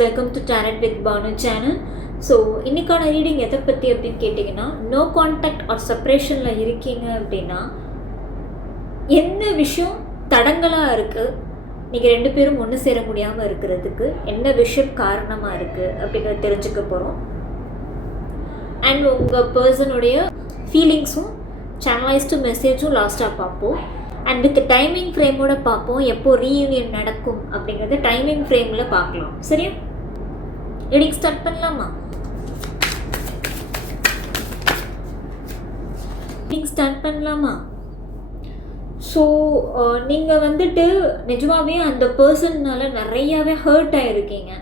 Welcome to tarot with Bhanu channel. So இன்றைக்கான reading எதை பற்றி அப்படின்னு கேட்டிங்கன்னா, நோ கான்டாக்ட் ஆர் செப்ரேஷனில் இருக்கீங்க அப்படின்னா என்ன விஷயம் தடங்களாக இருக்குது, நீங்கள் ரெண்டு பேரும் ஒன்று சேர முடியாமல் இருக்கிறதுக்கு என்ன விஷயம் காரணமாக இருக்குது அப்படிங்கிறத தெரிஞ்சுக்க போகிறோம். அண்ட் உங்கள் பர்சனுடைய ஃபீலிங்ஸும் சேனலைஸ்டு மெசேஜும் லாஸ்ட்டாக பார்ப்போம். அண்ட் வித் டைமிங் ஃப்ரேமோட பார்ப்போம், எப்போ ரீயூனியன் நடக்கும் அப்படிங்கிறது டைமிங் ஃப்ரேமில் பார்க்கலாம். சரியா? ரீடிங் ஸ்டார்ட் பண்ணலாமா? ஸோ நீங்கள் வந்துட்டு நிஜமாகவே அந்த பர்சன்னால நிறையாவே ஹர்ட் ஆகிருக்கீங்க.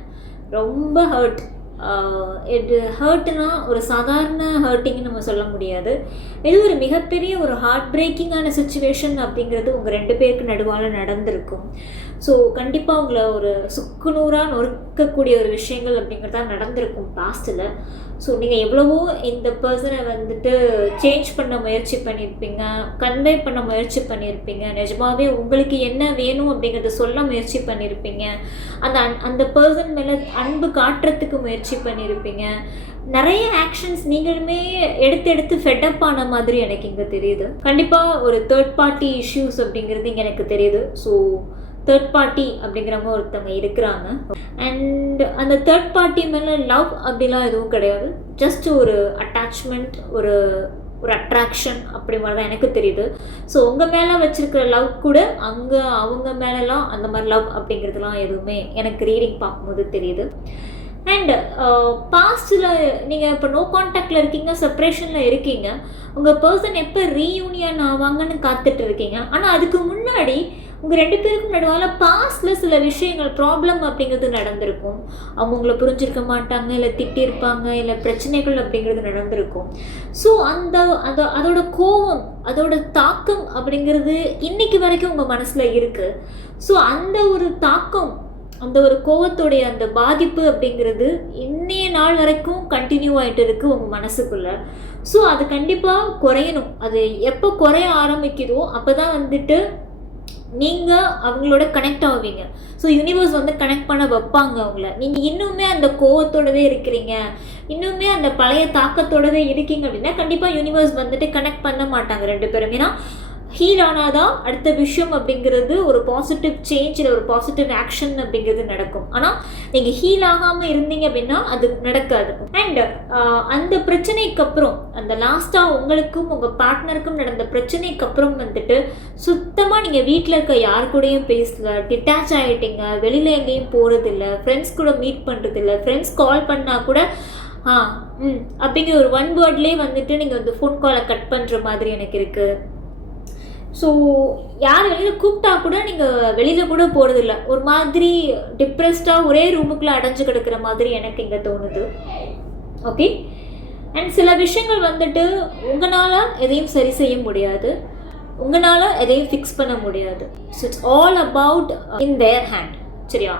ரொம்ப ஹர்ட். இது ஹர்ட்னா ஒரு சாதாரண ஹர்ட்டிங்னு நம்ம சொல்ல முடியாது. இது ஒரு மிகப்பெரிய ஒரு ஹார்ட் பிரேக்கிங்கான சுச்சுவேஷன் அப்படிங்கிறது உங்கள் ரெண்டு பேருக்கு நடுவால் நடந்திருக்கும். ஸோ கண்டிப்பாக உங்களை ஒரு சுக்குநூறாக நொறுக்கக்கூடிய ஒரு விஷயங்கள் அப்படிங்கிறதா நடந்திருக்கும் பாஸ்ட்டில். ஸோ நீங்கள் எவ்வளவோ இந்த பர்சனை வந்துட்டு சேஞ்ச் பண்ண முயற்சி பண்ணியிருப்பீங்க, கன்வே பண்ண முயற்சி பண்ணியிருப்பீங்க, நிஜமாகவே உங்களுக்கு என்ன வேணும் அப்படிங்கிறத சொல்ல முயற்சி பண்ணியிருப்பீங்க, அந்த பர்சன் மேலே அன்பு காட்டுறதுக்கு முயற்சி பண்ணியிருப்பீங்க. நிறைய ஆக்ஷன்ஸ் நீங்களுமே எடுத்து ஃபெட்டப் ஆன மாதிரி எனக்கு இங்கே தெரியுது. கண்டிப்பாக ஒரு தேர்ட் பார்ட்டி இஷ்யூஸ் அப்படிங்கிறது இங்கே எனக்கு தெரியுது. ஸோ தேர்ட் பார்ட்டி அப்படிங்கிறவங்க ஒருத்தவங்க இருக்கிறாங்க. அண்ட் அந்த தேர்ட் பார்ட்டி மேலே லவ் அப்படிலாம் எதுவும் கிடையாது. ஜஸ்ட் ஒரு அட்டாச்மெண்ட், ஒரு அட்ராக்ஷன் அப்படி மாதிரி தான் எனக்கு தெரியுது. ஸோ உங்கள் மேலே வச்சுருக்கிற லவ் கூட அங்கே அவங்க மேலெலாம் அந்த மாதிரி லவ் அப்படிங்கிறதுலாம் எதுவுமே எனக்கு ரீடிங் பார்க்கும்போது தெரியுது. அண்ட் பாஸ்டில் நீங்கள் இப்போ நோ கான்டாக்டில் இருக்கீங்க, செப்ரேஷனில் இருக்கீங்க, உங்கள் பர்சன் எப்போ ரீயூனியன் ஆவாங்கன்னு காத்துட்டு இருக்கீங்க. ஆனால் அதுக்கு முன்னாடி உங்கள் ரெண்டு பேருக்கும் நடுவால் பாஸ்டில் சில விஷயங்கள் ப்ராப்ளம் அப்படிங்கிறது நடந்திருக்கும். அவங்க உங்களை புரிஞ்சிருக்க மாட்டாங்க, இல்லை திட்டிருப்பாங்க, இல்லை பிரச்சனைகள் அப்படிங்கிறது நடந்திருக்கும். ஸோ அதோட கோபம், அதோட தாக்கம் அப்படிங்கிறது இன்னைக்கு வரைக்கும் உங்கள் மனசில் இருக்குது. ஸோ அந்த ஒரு தாக்கம், அந்த ஒரு கோவத்துடைய அந்த பாதிப்பு அப்படிங்கிறது இன்னைய நாள் வரைக்கும் கண்டினியூ ஆகிட்டு இருக்குது உங்கள் மனசுக்குள்ளே. ஸோ அது கண்டிப்பாக குறையணும். அது எப்போ குறைய ஆரம்பிக்குதோ அப்போ தான் வந்துட்டு நீங்கள் அவங்களோட கனெக்ட் ஆவீங்க. ஸோ யூனிவர்ஸ் வந்து கனெக்ட் பண்ண வைப்பாங்க அவங்கள. நீங்கள் இன்னுமே அந்த கோவத்தோடவே இருக்கிறீங்க, இன்னுமே அந்த பழைய தாக்கத்தோடவே இருக்கீங்க அப்படின்னா கண்டிப்பாக யூனிவர்ஸ் வந்துட்டு கனெக்ட் பண்ண மாட்டாங்க ரெண்டு பேரும். ஏன்னா ஹீல் ஆனாதான் அடுத்த விஷயம் அப்படிங்கிறது ஒரு பாசிட்டிவ் சேஞ்ச், இல்லை ஒரு பாசிட்டிவ் ஆக்ஷன் அப்படிங்கிறது நடக்கும். ஆனால் நீங்கள் ஹீல் ஆகாமல் இருந்தீங்க அப்படின்னா அது நடக்காது. அண்ட் அந்த பிரச்சனைக்கு அப்புறம், அந்த லாஸ்ட்டாக உங்களுக்கும் உங்கள் பார்ட்னருக்கும் நடந்த பிரச்சனைக்கு அப்புறம் வந்துட்டு சுத்தமாக நீங்கள் வீட்டில் இருக்க யார் கூடயும் பேசல, டிட்டாச் ஆகிட்டீங்க, வெளியில் எங்கேயும் போகிறதில்ல, ஃப்ரெண்ட்ஸ் கூட மீட் பண்ணுறதில்ல, ஃப்ரெண்ட்ஸ் கால் பண்ணால் கூட அப்படிங்கிற ஒரு ஒன் வேர்ட்லேயே வந்துட்டு நீங்கள் வந்து ஃபோன் காலை கட் பண்ணுற மாதிரி எனக்கு இருக்குது. ஸோ யார் வெளியில் கூப்பிட்டா கூட நீங்கள் வெளியில் கூட போகிறதில்ல, ஒரு மாதிரி டிப்ரெஸ்டாக ஒரே ரூமுக்குள்ளே அடைஞ்சு கிடக்கிற மாதிரி எனக்கு இங்கே தோணுது. ஓகே. அண்ட் சில விஷயங்கள் வந்துட்டு உங்களால் எதையும் சரி செய்ய முடியாது, உங்களால் எதையும் ஃபிக்ஸ் பண்ண முடியாது. So it's all about in there hand. சரியா?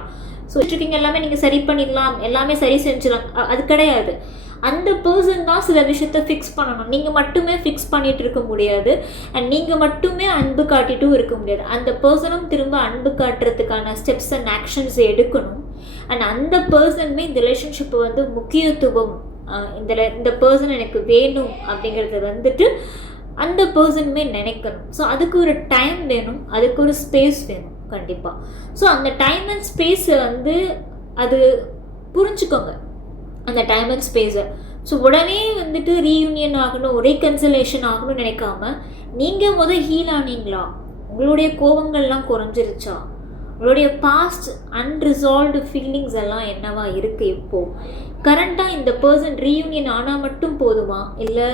ஸோ இருக்கீங்க எல்லாமே நீங்கள் சரி பண்ணிடலாம், எல்லாமே சரி செஞ்சிடலாம், அது கிடையாது. அந்த பர்சன் தான் சில விஷயத்த ஃபிக்ஸ் பண்ணணும். நீங்கள் மட்டுமே ஃபிக்ஸ் பண்ணிகிட்டு இருக்க முடியாது. அண்ட் நீங்கள் மட்டுமே அன்பு காட்டிட்டும் இருக்க முடியாது. அந்த பர்சனும் திரும்ப அன்பு காட்டுறதுக்கான ஸ்டெப்ஸ் அண்ட் ஆக்ஷன்ஸ் எடுக்கணும். அண்ட் அந்த பர்சனுமே இந்த ரிலேஷன்ஷிப்பை வந்து முக்கியத்துவம், இந்த பர்சன் எனக்கு வேணும் அப்படிங்கிறத வந்துட்டு அந்த பர்சனுமே நினைக்கணும். ஸோ அதுக்கு ஒரு டைம் வேணும், அதுக்கு ஒரு ஸ்பேஸ் வேணும் கண்டிப்பாக. ஸோ அந்த டைம் அண்ட் ஸ்பேஸை வந்து அது புரிஞ்சுக்கோங்க, அந்த டைம் அண்ட் ஸ்பேஸை. ஸோ உடனே வந்துட்டு ரீயூனியன் ஆகணும், ரீகன்சிலேஷன் ஆகணும்னு நினைக்காம நீங்கள் ஹீல் ஆனீங்களா, உங்களுடைய கோபங்கள்லாம் குறைஞ்சிருச்சா, உங்களுடைய பாஸ்ட் அன்ரிசால்வ்டு ஃபீலிங்ஸ் எல்லாம் என்னவா இருக்குது, இப்போது கரண்ட்டாக இந்த பர்சன் ரீயூனியன் ஆனால் மட்டும் போதுமா, இல்லை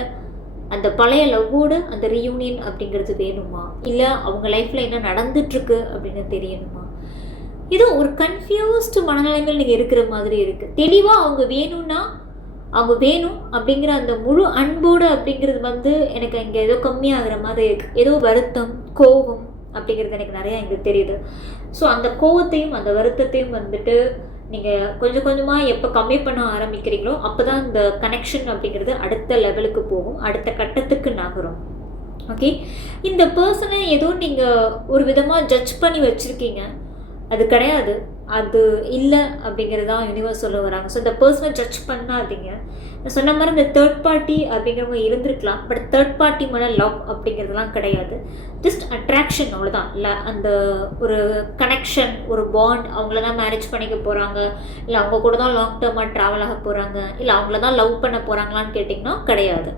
அந்த பழைய லவ்வோட அந்த ரீயூனியன் அப்படிங்கிறது வேணுமா, இல்லை அவங்க லைஃப்பில் என்ன நடந்துட்டுருக்கு அப்படின்னு தெரியணுமா? இது ஒரு கன்ஃபியூஸ்டு மனநிலைமையில் நீங்கள் இருக்கிற மாதிரி இருக்குது. தெளிவாக அவங்க வேணும்னா அவங்க வேணும் அப்படிங்கிற அந்த முழு அன்போடு அப்படிங்கிறது வந்து எனக்கு இங்கே ஏதோ கம்மியாகிற மாதிரி இருக்குது. ஏதோ வருத்தம், கோபம் அப்படிங்கிறது எனக்கு நிறையா இங்கே தெரியுது. ஸோ அந்த கோபத்தையும் அந்த வருத்தத்தையும் வந்துட்டு நீங்கள் கொஞ்சம் கொஞ்சமாக எப்போ கம்மி பண்ண ஆரம்பிக்கிறீங்களோ அப்போ தான் இந்த கனெக்ஷன் அப்படிங்கிறது அடுத்த லெவலுக்கு போகும், அடுத்த கட்டத்துக்கு நகரும். ஓகே. இந்த பர்சனை ஏதோ நீங்கள் ஒரு விதமாக ஜட்ஜ் பண்ணி வச்சுருக்கீங்க, அது கிடையாது. அது இல்லை அப்படிங்கிறது தான் யூனிவர்ஸ் சொல்ல வராங்க. ஸோ இந்த பர்சனை ஜட்ஜ் பண்ணாதீங்க. நான் சொன்ன மாதிரி இந்த தேர்ட் பார்ட்டி அப்படிங்கிறவங்க இருந்திருக்கலாம், பட் தேர்ட் பார்ட்டி மேலே லவ் அப்படிங்கிறதுலாம் கிடையாது. ஜஸ்ட் அட்ராக்ஷன், அவ்வளோதான். இல்லை அந்த ஒரு கனெக்ஷன், ஒரு பாண்ட், அவங்கள தான் மேரேஜ் பண்ணிக்க போகிறாங்க, இல்லை அவங்க கூட தான் லாங் டேர்மாக ட்ராவல் ஆக போகிறாங்க, இல்லை அவங்கள தான் லவ் பண்ண போகிறாங்களான்னு கேட்டிங்கன்னா கிடையாது.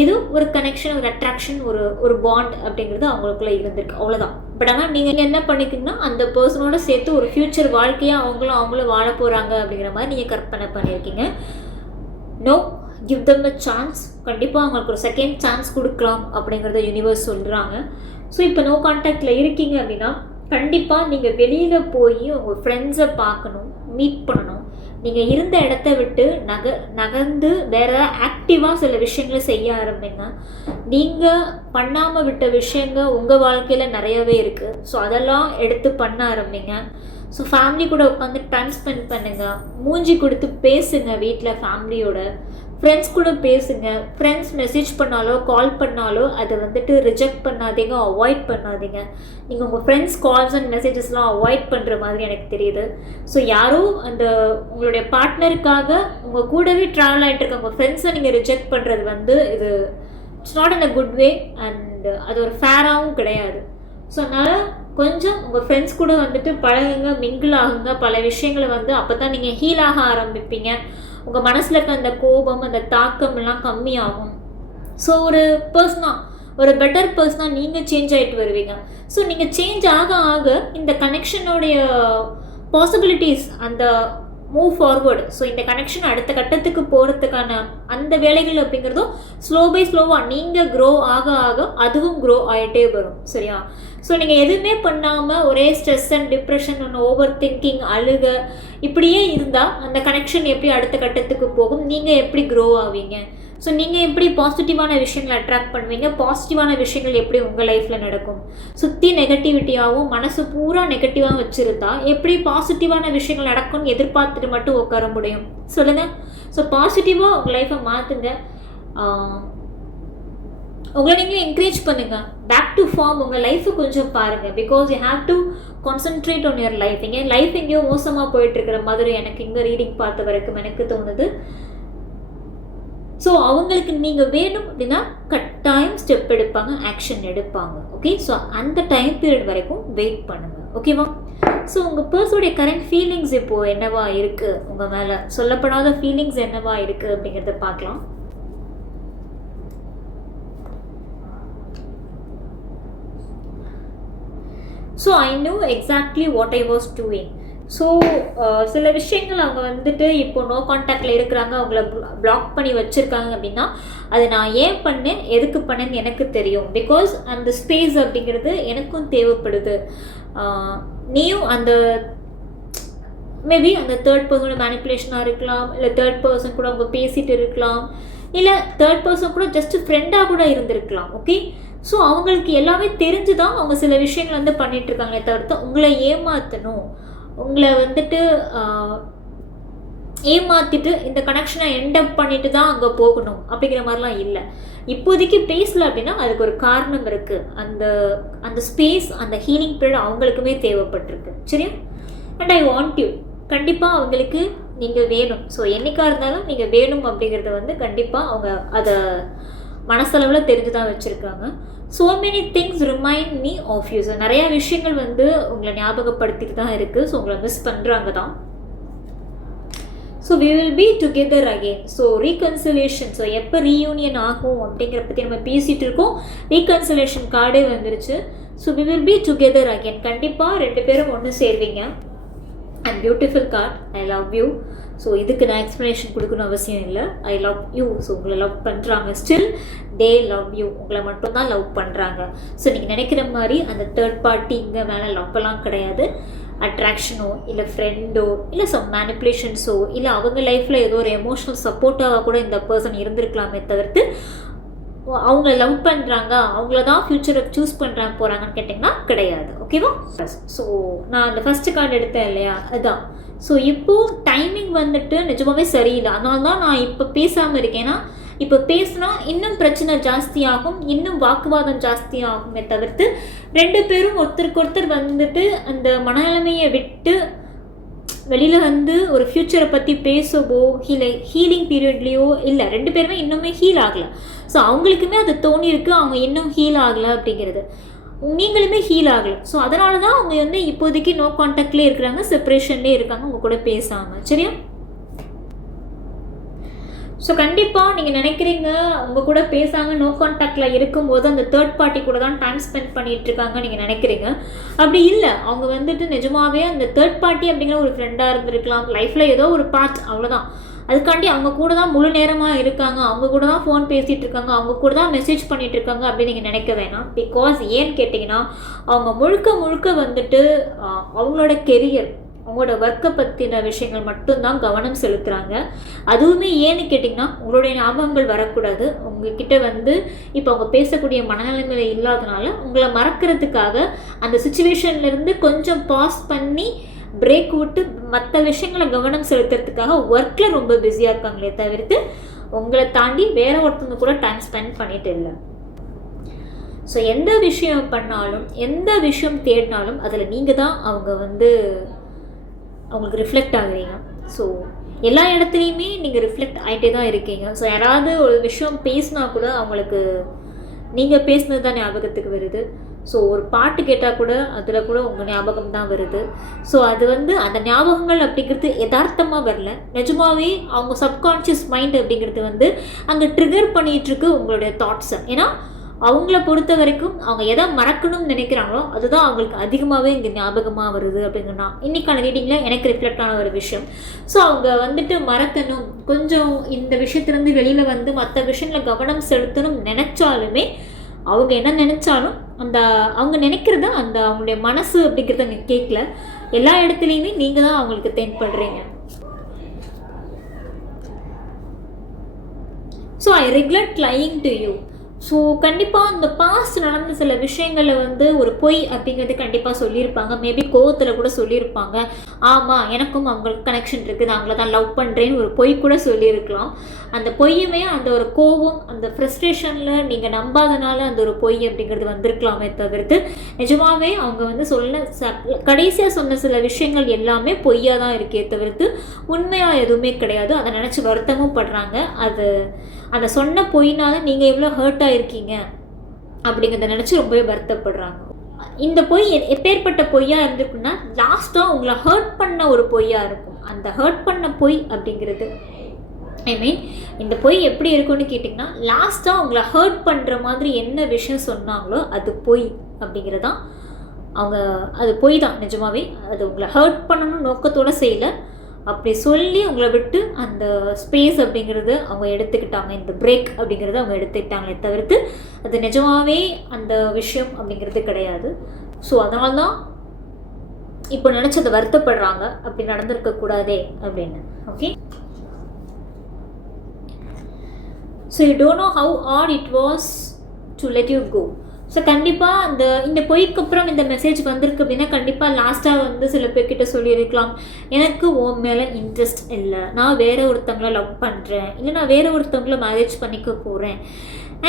ஏதோ ஒரு கனெக்ஷன், ஒரு அட்ராக்ஷன், ஒரு பாண்ட் அப்படிங்கிறது அவங்களுக்குள்ளே இருந்திருக்கு, அவ்வளோதான். பட் ஆனால் நீங்கள் என்ன பண்ணிக்கிங்கன்னா அந்த பர்சனோட சேர்த்து ஒரு ஃப்யூச்சர் வாழ்க்கையாக அவங்களும் வாழ போகிறாங்க அப்படிங்கிற மாதிரி நீங்கள் கற்பனை பண்ணியிருக்கீங்க. No, give them a chance. கண்டிப்பாக அவங்களுக்கு ஒரு செகண்ட் சான்ஸ் கொடுக்கலாம் அப்படிங்கிறத யூனிவர்ஸ் சொல்கிறாங்க. ஸோ இப்போ நோ கான்டாக்டில் இருக்கீங்க அப்படின்னா கண்டிப்பாக நீங்கள் வெளியில் போய் உங்கள் ஃப்ரெண்ட்ஸை பார்க்கணும், மீட் பண்ணணும். நீங்கள் இருந்த இடத்த விட்டு நகர்ந்து வேறு ஆக்டிவாக சில விஷயங்களை செய்ய ஆரம்பிங்க. நீங்கள் பண்ணாமல் விட்ட விஷயங்கள் உங்கள் வாழ்க்கையில் நிறையவே இருக்குது. ஸோ அதெல்லாம் எடுத்து பண்ண ஆரம்பிங்க. ஸோ ஃபேமிலி கூட உட்காந்து டைம் ஸ்பெண்ட் பண்ணுங்கள், மூஞ்சி கொடுத்து பேசுங்க வீட்டில் ஃபேமிலியோட. ஃப்ரெண்ட்ஸ் கூட பேசுங்க. ஃப்ரெண்ட்ஸ் மெசேஜ் பண்ணாலோ கால் பண்ணாலோ அதை வந்துட்டு ரிஜெக்ட் பண்ணாதீங்க, அவாய்ட் பண்ணாதீங்க. நீங்கள் உங்கள் ஃப்ரெண்ட்ஸ் கால்ஸ் அண்ட் மெசேஜஸ்லாம் அவாய்ட் பண்ணுற மாதிரி எனக்கு தெரியுது. ஸோ யாரும் அந்த உங்களுடைய பார்ட்னருக்காக உங்கள் கூடவே ட்ராவல் ஆகிட்டு இருக்க உங்கள் ஃப்ரெண்ட்ஸை நீங்கள் ரிஜெக்ட் பண்ணுறது வந்து இது it's not in a good way, and அது ஒரு ஃபேராகவும் கிடையாது. ஸோ அதனால் கொஞ்சம் உங்கள் ஃப்ரெண்ட்ஸ் கூட வந்துட்டு பழகுங்க, மிங்கிள் ஆகுங்க. பல விஷயங்களை வந்து அப்போ தான் நீங்கள் ஹீல் ஆக ஆரம்பிப்பீங்க. உங்கள் மனசில் இருக்க அந்த கோபம், அந்த தாக்கம் எல்லாம் கம்மியாகும். ஸோ ஒரு பெட்டர் பர்சனாக நீங்கள் சேஞ்ச் ஆகிட்டு வருவீங்க. ஸோ நீங்கள் சேஞ்ச் ஆக ஆக இந்த கனெக்ஷனுடைய பாசிபிலிட்டிஸ் அந்த மூவ் ஃபார்வர்டு. ஸோ இந்த கனெக்ஷன் அடுத்த கட்டத்துக்கு போகிறதுக்கான அந்த வேலைகள் அப்படிங்கிறதும் ஸ்லோ பை ஸ்லோவாக நீங்கள் க்ரோ ஆக ஆக அதுவும் க்ரோ ஆகிட்டே வரும். சரியா? ஸோ நீங்கள் எதுவுமே பண்ணாமல் ஒரே ஸ்ட்ரெஸ் அண்ட் டிப்ரெஷன், ஒன்று ஓவர் திங்கிங், அழுக இப்படியே இருந்தால் அந்த கனெக்ஷன் எப்படி அடுத்த கட்டத்துக்கு போகும்? நீங்கள் எப்படி க்ரோ ஆவீங்க? ஸோ நீங்கள் எப்படி பாசிட்டிவான விஷயங்களை அட்ராக்ட் பண்ணுவீங்க? பாசிட்டிவான விஷயங்கள் எப்படி உங்கள் லைஃப்பில் நடக்கும்? சுற்றி நெகட்டிவிட்டியாகவும் மனசு பூரா நெகட்டிவாக வச்சுருந்தா எப்படி பாசிட்டிவான விஷயங்கள் நடக்கும்னு எதிர்பார்த்துட்டு மட்டும் உட்கார முடியும்? சொல்லுங்கள். ஸோ பாசிட்டிவாக உங்கள் லைஃப்பை மாற்றுங்க. உங்களை நீங்களே என்கரேஜ் பண்ணுங்கள். பேக் டு ஃபார்ம் உங்கள் லைஃப்பை கொஞ்சம் பாருங்கள். Because you have to concentrate on your life. Life எங்கேயோ மோசமாக போயிட்டுருக்கிற மாதிரி எனக்கு இங்கே ரீடிங் பார்த்த வரைக்கும் எனக்கு தோணுது. ஸோ அவங்களுக்கு நீங்கள் வேணும் அப்படின்னா கட்டாயம் ஸ்டெப் எடுப்பாங்க, ஆக்ஷன் எடுப்பாங்க. ஓகே, ஸோ அந்த டைம் பீரியட் வரைக்கும் வெயிட் பண்ணுங்கள். ஓகேவா? ஸோ உங்கள் பர்சனுடைய கரண்ட் ஃபீலிங்ஸ் இப்போது என்னவா இருக்குது, உங்கள் மேலே சொல்லப்படாத ஃபீலிங்ஸ் என்னவா இருக்குது அப்படிங்கிறத பார்க்கலாம். So I know exactly what I was doing. So சில விஷயங்கள் அவங்க வந்துட்டு இப்போ நோ கான்டாக்டில் இருக்கிறாங்க, அவங்கள பிளாக் பண்ணி வச்சுருக்காங்க அப்படின்னா அதை நான் ஏன் பண்ணேன், எதுக்கு பண்ணேன்னு எனக்கு தெரியும். பிகாஸ் அந்த ஸ்பேஸ் அப்படிங்கிறது எனக்கும் தேவைப்படுது. நீயும் அந்த மேபி அந்த தேர்ட் பர்சனோட மேனிப்புலேஷனாக இருக்கலாம், இல்லை தேர்ட் பர்சன் கூட அவங்க பேசிகிட்டு இருக்கலாம், இல்லை தேர்ட் பர்சன் கூட ஜஸ்ட் ஃப்ரெண்டாக கூட இருந்திருக்கலாம். ஓகே, ஸோ அவங்களுக்கு எல்லாமே தெரிஞ்சு தான் அவங்க சில விஷயங்கள் வந்து பண்ணிகிட்ருக்காங்களே தவிர்த்து உங்களை ஏமாற்றணும், உங்களை வந்துட்டு ஏமாற்றிட்டு இந்த கனெக்ஷனை என்டப் பண்ணிட்டு தான் அங்கே போகணும் அப்படிங்கிற மாதிரிலாம் இல்லை. இப்போதைக்கு பேசல அப்படின்னா அதுக்கு ஒரு காரணம் இருக்குது. அந்த ஸ்பேஸ், அந்த ஹீலிங் பீரியட் அவங்களுக்குமே தேவைப்பட்டிருக்கு. சரியா? And I want you. கண்டிப்பாக அவங்களுக்கு நீங்கள் வேணும். ஸோ என்றைக்காக இருந்தாலும் நீங்கள் வேணும் அப்படிங்கிறத வந்து கண்டிப்பாக அவங்க அதை மனசளவில் தெரிஞ்சு தான் வச்சுருக்காங்க. So many things remind me of you. So நிறையா விஷயங்கள் வந்து உங்களை ஞாபகப்படுத்திட்டு தான் இருக்குது. ஸோ உங்களை மிஸ் பண்ணுறாங்க தான். So we will be together again. So reconciliation, so எப்போ ரீயூனியன் ஆகும் அப்படிங்கிற பற்றி நம்ம பேசிகிட்டு இருக்கோம். ரீகன்சிலேஷன் கார்டே வந்துருச்சு. So we will be together again. கண்டிப்பாக ரெண்டு பேரும் ஒன்று சேர்வீங்க. And beautiful card, I love you. So இதுக்கு நான் எக்ஸ்ப்ளனேஷன் கொடுக்கணும் அவசியம் இல்லை. I love you. ஸோ உங்களை லவ் பண்ணுறாங்க, ஸ்டில் தே லவ் யூ. உங்களை மட்டும்தான் லவ் பண்ணுறாங்க. ஸோ நீங்கள் நினைக்கிற மாதிரி அந்த தேர்ட் பார்ட்டி இங்கே மேலே லவ்வெல்லாம் கிடையாது. அட்ராக்ஷனோ இல்லை ஃப்ரெண்டோ இல்லை சம் மேனிப்புலேஷன்ஸோ இல்லை அவங்க லைஃப்பில் ஏதோ ஒரு எமோஷ்னல் சப்போர்ட்டாக கூட இந்த பர்சன் இருந்திருக்கலாமே தவிர்த்து அவங்கள லவ் பண்ணுறாங்க, அவங்கள தான் ஃப்யூச்சரை சூஸ் பண்ணுறாங்க போகிறாங்கன்னு கேட்டிங்கன்னா கிடையாது. ஓகேவா? ஸோ நான் அந்த ஃபஸ்ட்டு கார்டு எடுத்தேன் இல்லையா, அதுதான். ஸோ இப்போது டைமிங் வந்துட்டு நிஜமாகவே சரியில்லை. அதனால தான் நான் இப்போ பேசாமல் இருக்கேன். ஏன்னா இப்போ பேசினா இன்னும் பிரச்சனை ஜாஸ்தியாகும், இன்னும் வாக்குவாதம் ஜாஸ்தியாகுமே தவிர்த்து ரெண்டு பேரும் ஒருத்தருக்கு ஒருத்தர் வந்துட்டு அந்த மனநிலைமையை விட்டு வெளியில் வந்து ஒரு ஃப்யூச்சரை பற்றி பேசவோ ஹீலிங் பீரியட்லேயோ இல்லை, 2 பேருமே இன்னுமே ஹீல் ஆகலை. ஸோ அவங்களுக்குமே அது தோணியிருக்கு அவங்க இன்னும் ஹீல் ஆகலை அப்படிங்கிறது. நீங்களுமே ஹீல் ஆகலை. ஸோ அதனால தான் அவங்க வந்து இப்போதைக்கு நோ கான்டாக்ட்லேயே இருக்கிறாங்க, செப்பரேஷன்லேயே இருக்காங்க, உங்கள் கூட பேசாமல். சரியா? ஸோ கண்டிப்பாக நீங்கள் நினைக்கிறீங்க உங்கள் கூட பேசாங்க நோ கான்டாக்டில் இருக்கும்போது அந்த தேர்ட் பார்ட்டி கூட தான் டைம் ஸ்பெண்ட் பண்ணிகிட்ருக்காங்க நீங்கள் நினைக்கிறீங்க. அப்படி இல்லை, அவங்க வந்துட்டு நிஜமாகவே அந்த தேர்ட் பார்ட்டி அப்படிங்கிற ஒரு ஃப்ரெண்டாக இருந்திருக்கலாம், லைஃப்பில் ஏதோ ஒரு பார்ட், அவ்வளோதான். அதுக்காண்டி அவங்க கூட தான் முழு நேரமாக இருக்காங்க, அவங்க கூட தான் ஃபோன் பேசிகிட்டு இருக்காங்க, அவங்க கூட தான் மெசேஜ் பண்ணிகிட்டு இருக்காங்க அப்படின்னு நீங்கள் நினைக்க வேணாம். பிகாஸ் ஏன்னு கேட்டிங்கன்னா அவங்க முழுக்க முழுக்க வந்துட்டு அவங்களோட கெரியர், அவங்களோட ஒர்க்கை பற்றின விஷயங்கள் மட்டும்தான் கவனம் செலுத்துகிறாங்க. அதுவுமே ஏன்னு கேட்டிங்கன்னா உங்களுடைய ஞாபகங்கள் வரக்கூடாது. உங்ககிட்ட வந்து இப்போ அவங்க பேசக்கூடிய மனநிலைமையில் இல்லாதனால உங்களை மறக்கிறதுக்காக அந்த சுச்சுவேஷன்லேருந்து கொஞ்சம் பாஸ் பண்ணி பிரேக் விட்டு மற்ற விஷயங்களை கவனம் செலுத்துறதுக்காக ஒர்க்கில் ரொம்ப பிஸியாக இருக்காங்களே தவிர்த்து உங்களை தாண்டி வேற ஒருத்தவங்க கூட டைம் ஸ்பெண்ட் பண்ணிட்டு இல்லை. ஸோ எந்த விஷயம் பண்ணாலும் எந்த விஷயம் தேடினாலும் அதில் நீங்கள் தான் அவங்க வந்து அவங்களுக்கு ரிஃப்ளெக்ட் ஆகுறீங்க. ஸோ எல்லா இடத்துலையுமே நீங்கள் ரிஃப்ளெக்ட் ஆகிட்டே தான் இருக்கீங்க. ஸோ யாராவது ஒரு விஷயம் பேசினா கூட அவங்களுக்கு நீங்கள் பேசினது தான் ஞாபகத்துக்கு வருது. ஸோ ஒரு பாட்டு கேட்டால் கூட அதில் கூட உங்கள் ஞாபகம் தான் வருது. ஸோ அது வந்து அந்த ஞாபகங்கள் அப்படிங்கிறது யதார்த்தமாக வரல, நிஜமாகவே அவங்க சப்கான்ஷியஸ் மைண்ட் அப்படிங்கிறது வந்து அங்கே ட்ரிகர் பண்ணிகிட்ருக்கு உங்களுடைய தாட்ஸை. ஏன்னா அவங்கள பொறுத்த வரைக்கும் அவங்க எதை மறக்கணும்னு நினைக்கிறாங்களோ அதுதான் அவங்களுக்கு அதிகமாகவே இங்கே ஞாபகமாக வருது அப்படிங்கன்னா இன்றைக்கான ரீடிங்கில் எனக்கு ரிஃப்ளெக்ட் ஆன ஒரு விஷயம். ஸோ அவங்க வந்துட்டு மறக்கணும், கொஞ்சம் இந்த விஷயத்துலேருந்து வெளியில் வந்து மற்ற விஷயங்களை கவனம் செலுத்தணும் நினச்சாலுமே அவங்க என்ன நினச்சாலும் அந்த அவங்க நினைக்கிறத அந்த அவங்களுடைய மனசு அப்படிங்கிறத நீங்கள் கேட்கல. எல்லா இடத்துலையுமே நீங்கள் தான் அவங்களுக்கு தென்படுறீங்க. So I regret lying to you. So கண்டிப்பாக இந்த பாஸ்ட் நடந்த சில விஷயங்களை வந்து ஒரு பொய் அப்படிங்கிறது கண்டிப்பாக சொல்லியிருப்பாங்க. மேபி கோவத்தில் கூட சொல்லியிருப்பாங்க, ஆமாம் எனக்கும் அவங்களுக்கு கனெக்ஷன் இருக்குது, நான் அவங்கள தான் லவ் பண்ணுறேன்னு ஒரு பொய் கூட சொல்லியிருக்கலாம். அந்த பொய்யுமே அந்த ஒரு கோவம், அந்த ஃப்ரஸ்ட்ரேஷனில் நீங்கள் நம்பாதனால அந்த ஒரு பொய் அப்படிங்கிறது வந்திருக்கலாமே தவிர்த்து நிஜமாகவே அவங்க வந்து கடைசியாக சொன்ன சில விஷயங்கள் எல்லாமே பொய்யாக தான் இருக்கே தவிர்த்து உண்மையாக எதுவுமே கிடையாது. அதை நினச்சி வருத்தமும் படுறாங்க. அதை சொன்ன பொய்னால நீங்கள் எவ்வளோ ஹர்ட் ஆகிருக்கீங்க அப்படிங்கிறத நினச்சி ரொம்பவே வருத்தப்படுறாங்க. இந்த பொய் எப்பேற்பட்ட பொய்யாக இருந்திருக்குன்னா லாஸ்ட்டாக உங்களை ஹர்ட் பண்ண ஒரு பொய்யாக இருக்கும். அந்த ஹர்ட் பண்ண பொய் அப்படிங்கிறது இந்த பொய் எப்படி இருக்குன்னு கேட்டிங்கன்னா லாஸ்ட்டாக உங்களை ஹர்ட் பண்ணுற மாதிரி என்ன விஷயம் சொன்னாங்களோ அது பொய் அப்படிங்கிறதான். அவங்க அது பொய் தான் நிஜமாவே. அது உங்களை ஹர்ட் பண்ணணும் நோக்கத்தோடு செய்யலை, அப்படி சொல்லி உங்களை விட்டு அந்த ஸ்பேஸ் அப்படிங்கிறது அவங்க எடுத்துக்கிட்டாங்க, இந்த பிரேக் அப்படிங்கிறது அவங்க எடுத்துக்கிட்டாங்களே தவிர்த்து அது நிஜமாகவே அந்த விஷயம் அப்படிங்கிறது கிடையாது. ஸோ அதனால தான் இப்போ நினச்சதை வருத்தப்படுறாங்க, அப்படி நடந்திருக்கக்கூடாதே அப்படின்னு. Okay, so you don't know how hard it was to let you go. So கண்டிப்பாக இந்த பொய்க்கு அப்புறம் இந்த மெசேஜ் வந்திருக்கு அப்படின்னா கண்டிப்பாக லாஸ்ட்டாக வந்து சில பேர்கிட்ட சொல்லியிருக்கலாம், எனக்கு உன் மேலே இன்ட்ரெஸ்ட் இல்லை, நான் வேறு ஒருத்தவங்களை லவ் பண்ணுறேன், இல்லை நான் வேறு ஒருத்தவங்களை மேரேஜ் பண்ணிக்க போகிறேன்,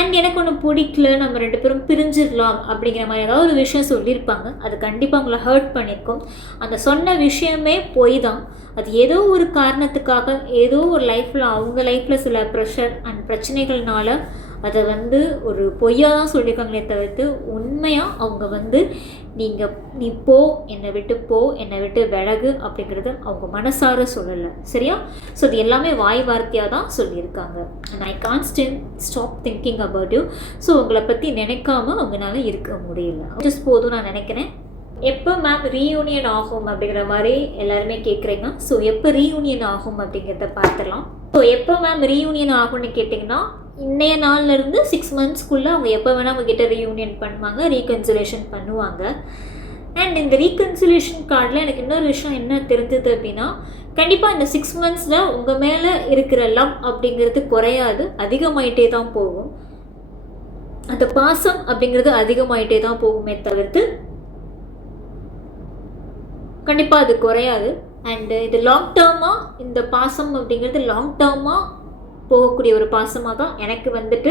அண்ட் எனக்கு ஒன்று பிடிக்கல, நம்ம 2 பேரும் பிரிஞ்சிடலாம் அப்படிங்கிற மாதிரி ஏதாவது ஒரு விஷயம் சொல்லியிருப்பாங்க. அது கண்டிப்பாக அவங்கள ஹர்ட் பண்ணியிருக்கும். அந்த சொன்ன விஷயமே பொய் தான். அது ஏதோ ஒரு காரணத்துக்காக ஏதோ ஒரு அவங்க லைஃப்பில் சில ப்ரெஷர் அண்ட் பிரச்சனைகள்னால அதை வந்து ஒரு பொய்யாக தான் சொல்லியிருக்காங்களே தவிர்த்து உண்மையாக அவங்க வந்து நீ போ, என்னை விட்டு விலகு அப்படிங்கிறது அவங்க மனசார சொல்லலை. சரியா? ஸோ இது எல்லாமே வாய் வார்த்தையாக தான் சொல்லியிருக்காங்க. And I can't stop thinking about you. So உங்களை பற்றி நினைக்காம அவங்களால இருக்க முடியல. ஜஸ்ட் போதும் நான் நினைக்கிறேன். எப்போ மேம் ரீயூனியன் ஆகும் அப்படிங்கிற மாதிரி எல்லாருமே கேட்குறீங்க. ஸோ எப்போ ரீயூனியன் ஆகும் அப்படிங்கிறத பார்த்துடலாம். ஸோ எப்போ மேம் ரீயூனியன் ஆகும்னு கேட்டிங்கன்னா இன்னைய நாள்லேருந்து 6 monthsக்குள்ளே அவங்க எப்போ வேணால் அவங்ககிட்ட ரீயூனியன் பண்ணுவாங்க, ரீகன்சிலேஷன் பண்ணுவாங்க. அண்ட் இந்த ரீகன்சிலேஷன் கார்டில் எனக்கு இன்னொரு விஷயம் என்ன தெரிஞ்சது அப்படின்னா கண்டிப்பாக இந்த 6 monthsல உங்கள் மேலே இருக்கிற லவ் அப்படிங்கிறது குறையாது, அதிகமாயிட்டே தான் போகும். அந்த பாசம் அப்படிங்கிறது அதிகமாயிட்டே தான் போகுமே தவிர்த்து கண்டிப்பாக அது குறையாது. அண்டு இது லாங் டேர்மாக இந்த பாசம் அப்படிங்கிறது லாங் டேர்மாக போகக்கூடிய ஒரு பாசமாக தான் எனக்கு வந்துட்டு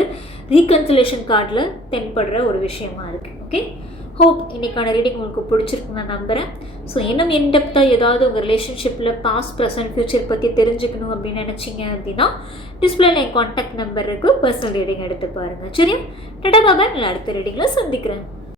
ரீகன்சிலேஷன் கார்டில் தென்படுற ஒரு விஷயமா இருக்குது. ஓகே, ஹோப் இன்றைக்கான ரீடிங் உங்களுக்கு பிடிச்சிருக்கு நான் நம்புகிறேன். ஸோ இன்னும் இன்டெப்த்தாக ஏதாவது உங்கள் ரிலேஷன்ஷிப்பில் பாஸ்ட் ப்ரெசன்ட் ஃப்யூச்சர் பற்றி தெரிஞ்சுக்கணும் அப்படின்னு நினச்சிங்க அப்படின்னா டிஸ்பிளேல என் கான்டாக்ட் நம்பர் இருக்குது, பர்சனல் ரீடிங் எடுத்து பாருங்கள். சரியா? டடா பாபா, நான் அடுத்த ரீடிங்கில் சந்திக்கிறேன்.